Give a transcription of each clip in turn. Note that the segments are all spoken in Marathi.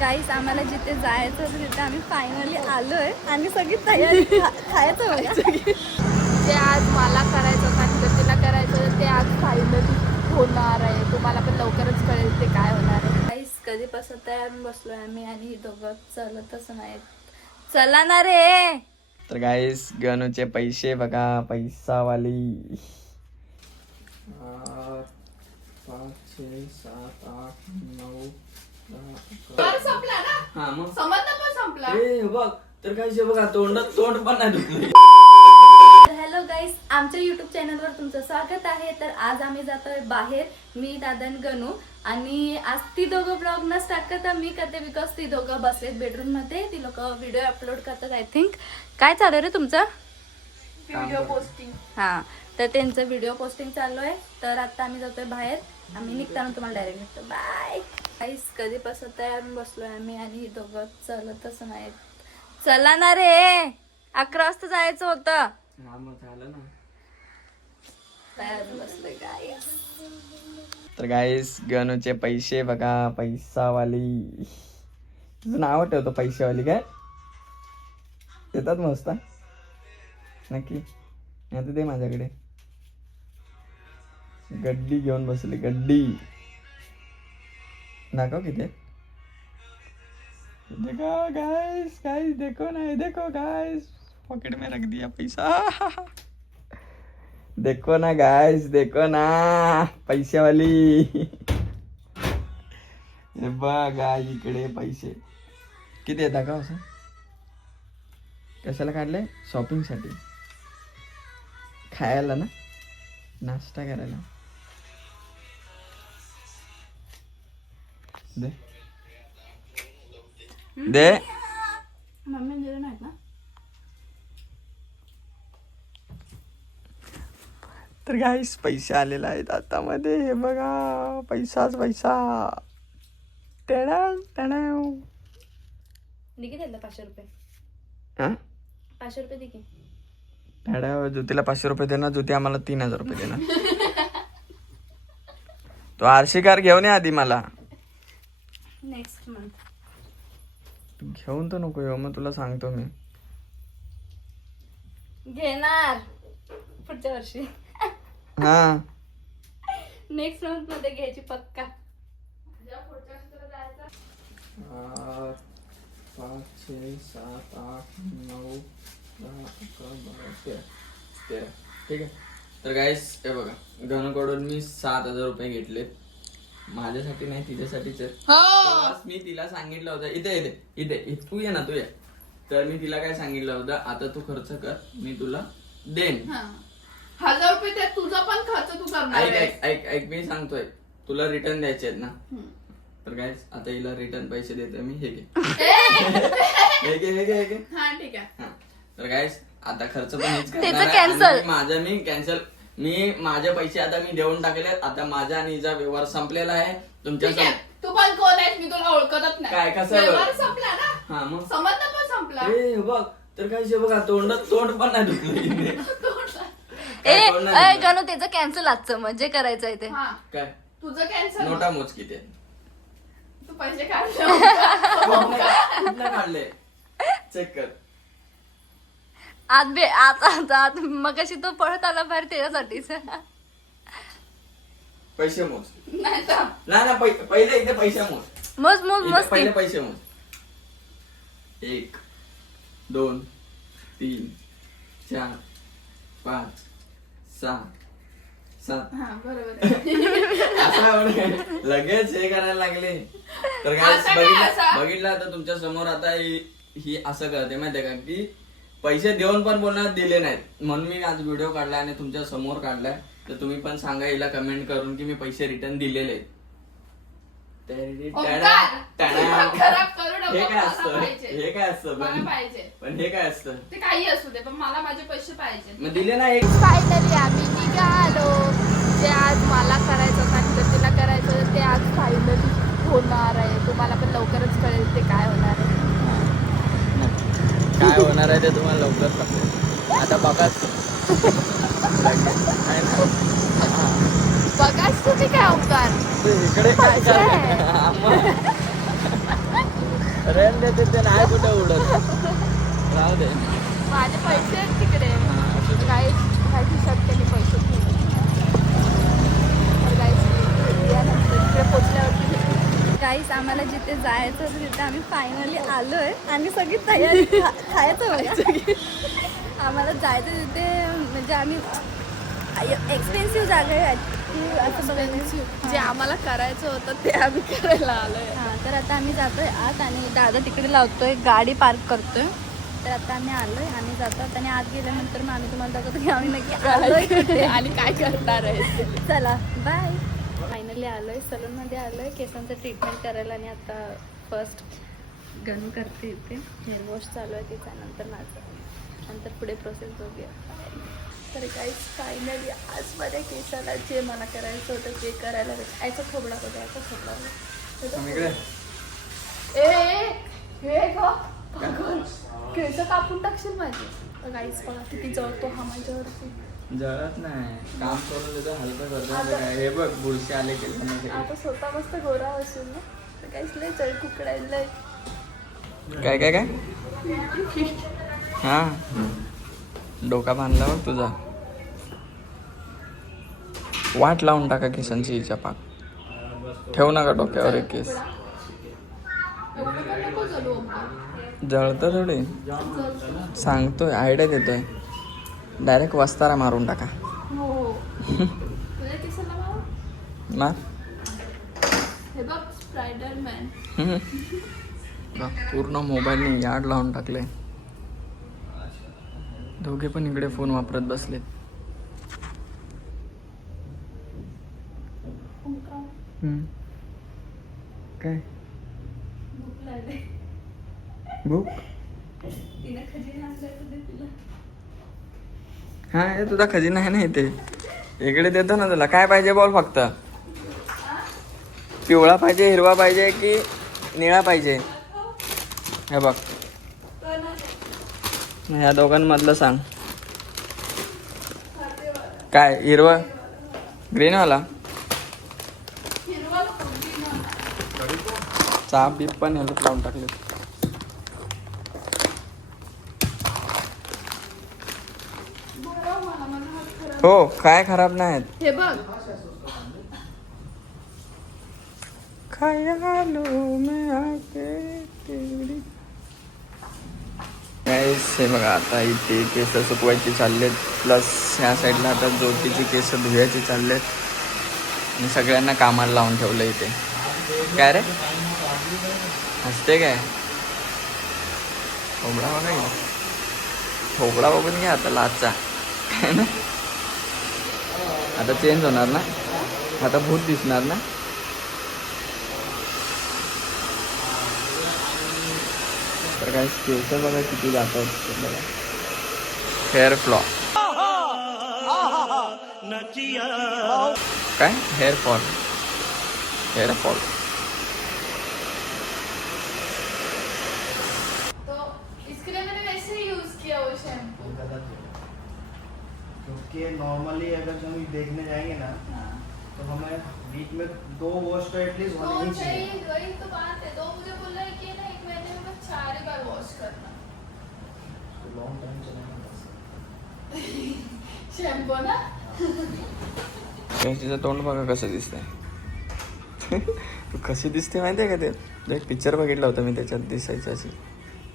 गाईस आम्हाला जिथे जायचं होतं तिथे आम्ही फायनली आलोय आणि सगळी तयारी खायचं बघा. जे आज मला करायचं होतं आणि तिला करायचं होतं ते आज फायनली होणार आहे. तुम्हाला पण लवकरच कळेल ते काय होणार आहे. गाईस कधीपासून तयार बसलोय आम्ही आणि ही दोघं चलतच नाहीत. चला ना रे. तर गाईस गणूचे पैसे बघा, पैसावाली 5, 6, 7, 8, 9, 10, संपला ना, हा मग समजलं पण संपला. बघ तर काय बघा तोंड पण नाही दुखलं. हॅलो गाईस, आमच्या युट्यूब चॅनलवर तुमचं स्वागत आहे. तर आज आम्ही जातोय बाहेर, मी दादा आणि गणू. आणि आज ती दोघं ब्लॉग न स्टार्ट करता मी करते, बिकॉज ती दोघं बसलेत बेडरूम मध्ये. ती लोक व्हिडिओ अपलोड करतात. आय थिंक काय चालू रे तुमचं? Video posting. हा, तर त्यांचं व्हिडिओ पोस्टिंग चालू आहे. तर आता आम्ही जातोय बाहेर. आम्ही निघताना तुम्हाला डायरेक्ट भेटतो. बाय गाईस कधीपासून तयार बसलोय आम्ही आणि ही दोघं चलतच नाहीत. चला ना रे, 11 वाजता जायचं होतं. हा मग झालं ना. तयार बसलोय गाईस. तर गाईस गणूचे पैसे बघा, पैसावाली. तुझं नाव ठेवतो पैशावाली काय येतात मस्त नक्की. आता दे माझ्याकडे. गड्डी घेऊन बसली, गड्डी दाखव किती. देखो गाइस, गाइस देखो ना, देखो गाइस पॉकेट में रख दिया पैसा. देखो ना गाइस, देखो ना पैशावाली. हे बघा इकडे पैसे किती आहेत दाखव. असं कशाला काढले? शॉपिंग साठी, खायला ना, नाश्ता करायला. दे दे. मम्मी दिले नाहीत ना. तर गाईस पैसे आलेले आहेत हातामध्ये. हे बघा पैसाच पैसा. टेडाव टेडाव. किती दिलं? 500 रुपये. हा 500 रुपये दे की. टेडाव. ज्योतीला 500 रुपये देणार, ज्योती आम्हाला 3000 रुपये देणार. तो आरशी कार घेऊन ये आधी मला. नेक्स्ट मंथ तू घेऊन तर नको येऊ, मग तुला सांगतो मी. घेणार पुढच्या वर्षी. हा नेक्स्ट मंथ मध्ये घ्यायची पक्का. 5, 6, 7, 8, 9, 10, 11, 12, 13. ठीक आहे. तर गाईस हे बघा, गणूकडून मी 7000 रुपये घेतले. माझ्यासाठी नाही, तिच्यासाठीच आहे. मी तिला सांगितलं होतं, इथे इथे इथे इथे तू ये ना, तू ये. तर मी तिला काय सांगितलं होतं, आता तू खर्च कर, मी तुला देन. 1000 रुपये त्यात तुझा पण खर्च तू करणार ऐक आहेस. ऐक ऐक ऐक मी सांगतोय, तुला रिटर्न द्यायचे आहेत ना. तर गाईस आता हिला रिटर्न पैसे देतोय मी. हे घे. हे घे, हे घे, हे घे. हा ठीक आहे. हा. तर गाईस आता खर्च पण हीच त्याचं करणार आहे. cancel. आणि मी कॅन्सल. मी माझे पैसे आता मी देऊन टाकले. आता माझा आणि हिचा व्यवहार संपलेला आहे तुमच्या ठीक आहे. तू पण कोण आहेस मी तुला ओळखतच नाही. काय, कसं? व्यवहार संपला ना, हा मग समजलं पण संपला. ए बघ तर काय बघा, तोंड पण नाही दुखलं. ए गणू त्याचं कॅन्सल आजचं, म्हणजे करायचं आहे ते. हा काय तुझं कॅन्सल. नोटा मोज किती आहे? तू पैसे काढले. कुठनं काढले चेक कर. आज मगाशी तो पळत आला बाहेर त्याच्यासाठीच. पैसे मोज. नाही तर ना पहिले इथे पैसे मोज. मस्त मस्त इथे मस्त. पहिले पैसे मोज. 1, 2, 3, 4, 5, 6, 7. हा बरोबर आहे. असं लगेच हे करायला लागले. तर काय असं काय असं? बघितलं आता तुमच्या समोर. आता ही असं करते माहितीये का, की पैसे देऊन पण बोलणार दिले नाहीत. म्हणून मी आज व्हिडिओ काढलाय आणि तुमच्या समोर काढलाय. तर तुम्ही पण सांगा हिला कमेंट करून की मी पैसे रिटर्न दिलेले आहेत. ओंकार, तू पण खराब करू नको. हे काय मला असतं? पाहिजे. हे काय असतं? मला पाहिजे. पण हे काय असतं? ते काही असू दे पण मला माझे पैसे पाहिजे. मग दिले ना एक. फायनली आम्ही निघालो. जे आज मला करायचं होतं आणि तिला करायचं होतं ते आज फायनली होणार आहे. तुम्हाला पण लवकरच कळेल ते काय होणार आहे. काय होणार आहे ते तुम्हाला लवकर कळेल. आता बघा बघाच तुम्ही काय ओंकार. इकडे काय रेन देते ते नाही कुठे उडत. राहू दे. माझे पैसे आहेत तिकडे काही काही खिशात त्यांनी पैसे ठेवले. तर गाईस यानंतर तिकडे पोचल्यावरती गाईस आम्हाला जिथे जायचं होतं तिथे आम्ही फायनली आलोय आणि सगळी तयारी खायचं बघा. आम्हाला जायचं तिथे म्हणजे आम्ही एक्सपेन्सिव्ह जागा आहे की असं बघायचं जे आम्हाला करायचं होतं ते आम्ही करायला आलोय. हां. तर आता आम्ही जातोय आत आणि दादा तिकडे लावतोय गाडी पार्क करतोय. तर आता आम्ही आलोय आणि जातात आणि आत गेल्यानंतर मग आम्ही तुम्हाला दाखवतो की आम्ही नक्की आलोय कुठे. आणि काय करणार आहे. चला बाय. फायनली आलोय सलूनमध्ये आलोय केसांचं ट्रीटमेंट करायला आणि आता फर्स्ट गणू करते इथे हेअर वॉश चालू आहे तिचा नंतर माझं नंतर पुढे प्रोसेस बघूया. तर काही फायनली आज माझ्या केसाला जे मला करायचं होतं ते करायला याचा खोबडा बघा याचा खोबडा इकडे हे केस कापून टाकशील माझी. गाईस बघा किती जळतो हा माझ्यावरती. जळत नाही काम करून देतो हलकं करतो. हे बघ बुरशी आले केलं. आता स्वतः मस्त गोरा असेल ना तर काहीच लय जळ कुकडायला. काय काय काय हा डोका बांधला बघ तुझा. वाट लावून टाका केसांची हिच्या पाक. ठेवू नका डोक्यावर एक केस. जळतं थोडी सांगतोय आयडिया देतोय. डायरेक्ट वस्तारा मारून टाका. हो तुझ्या केसाला मार. हे बघ स्पायडरमॅन. बघ, पूर्ण मोबाईलने याड लावून टाकले. दोघे पण इकडे फोन वापरत बसलेत. काय भूक हा हे तुझा खजिना आहे ना इथे. इकडे देतो ना तुला. काय पाहिजे बोल फक्त. पिवळा पाहिजे हिरवा पाहिजे की निळा पाहिजे. हे बघ ह्या दोघांमधलं सांग. काय हिरवा ग्रीनवाला चाप बीप पण ह्याला लावून टाकले. हो काय खराब नाहीत. हे बघ हे बघा आता इथे केस सुकवायचे चाललेत. प्लस ह्या साईडला आता ज्योतीची केस धुयाची चाललेत आणि सगळ्यांना कामाला लावून ठेवलं इथे. काय रे हसते काय. ठोबळा बघा की. ठोबळा बघून घ्या आता लाचचा काय ना. आता चेंज होणार ना. आता भूत दिसणार ना. तर काय केस बघा किती जातात बघा. हेअर फ्लॉ काय हेअर फॉल हेअर फॉल. तो इसके लिए मैंने वैसे ही यूज किया वो शैम्पू. क्योंकि नॉर्मली अगर हम देखने जाएंगे ना तो हमें वीक में 2 वॉश तो एटलीस्ट होने ही चाहिए. वही तो बात है. 2 मुझे बोला है कि ना 1 महीने में बस 4 बार वॉश करना. लॉन्ग टाइम चलेगा. शैम्पू ना तिचं तोंड बघा कसं दिसतंय. कशी दिसते माहिती आहे का ते एक पिक्चर बघितला होता मी त्याच्यात दिसायचं अशी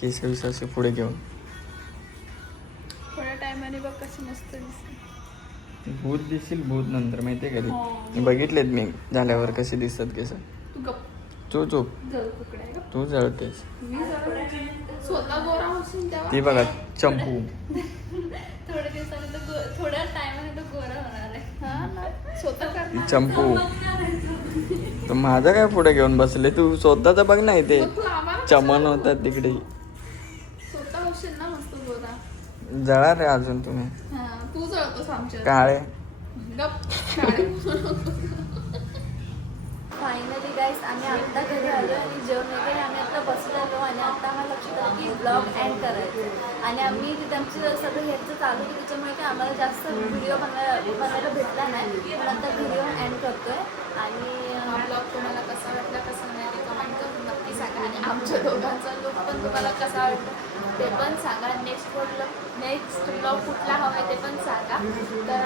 केस विस असे पुढे घेऊन. थोड्या टायमाने बघ कशी मस्त दिसते. भूत दिसतील भूत नंतर माहितीये कधी बघितलेत मी झाल्यावर कसे दिसतात केस. तू गप चू चूप जळ कुकडाय गप. तू जळतेस. मी जळ स्वतः गोरा होशील तेव्हा. ती बघा चंपू. थोड्या दिवसाने तो थोड्या टायमाने तो गोरा होणार आहे. हा ना स्वतः ती करणार. चंपू. तर माझं काय पुढे घेऊन बसले तू. स्वतःच बघ ना इथे मग तू आम्हाला चमन होतात तिकडे. स्वतः होशील ना मस्त गोरा. जळा रे अजून तुम्ही. हा तू जळतोस आमच्या. काळे गप काळे. फायनली गाईस आम्ही आत्ता घरी आलो आणि जेवण वगैरे आम्ही आता बसलेलो आणि आता आम्हाला लक्षात आलं की ब्लॉग एंड करायचं आणि आम्ही त्यांचं सगळं ह्याचं चालू होतं त्याच्यामुळे की आम्हाला जास्त व्हिडिओ बनायला भेटला नाही. पण आता व्हिडिओ एंड करतोय आणि हा ब्लॉग तुम्हाला कसा वाटला कसा नाही ते कमेंट करून नक्की सांगा. आणि आमच्या दोघांचा लुक पण तुम्हाला कसा वाटतं ते पण सांगा. नेक्स्ट ब्लॉग कुठला हवा आहे ते पण सांगा. तर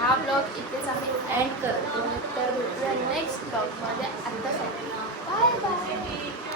हा ब्लॉग इथेच आम्ही एंड करतो. तर भेटूया नेक्स्ट ब्लॉगमध्ये. आत्तासाठी बाय बाय.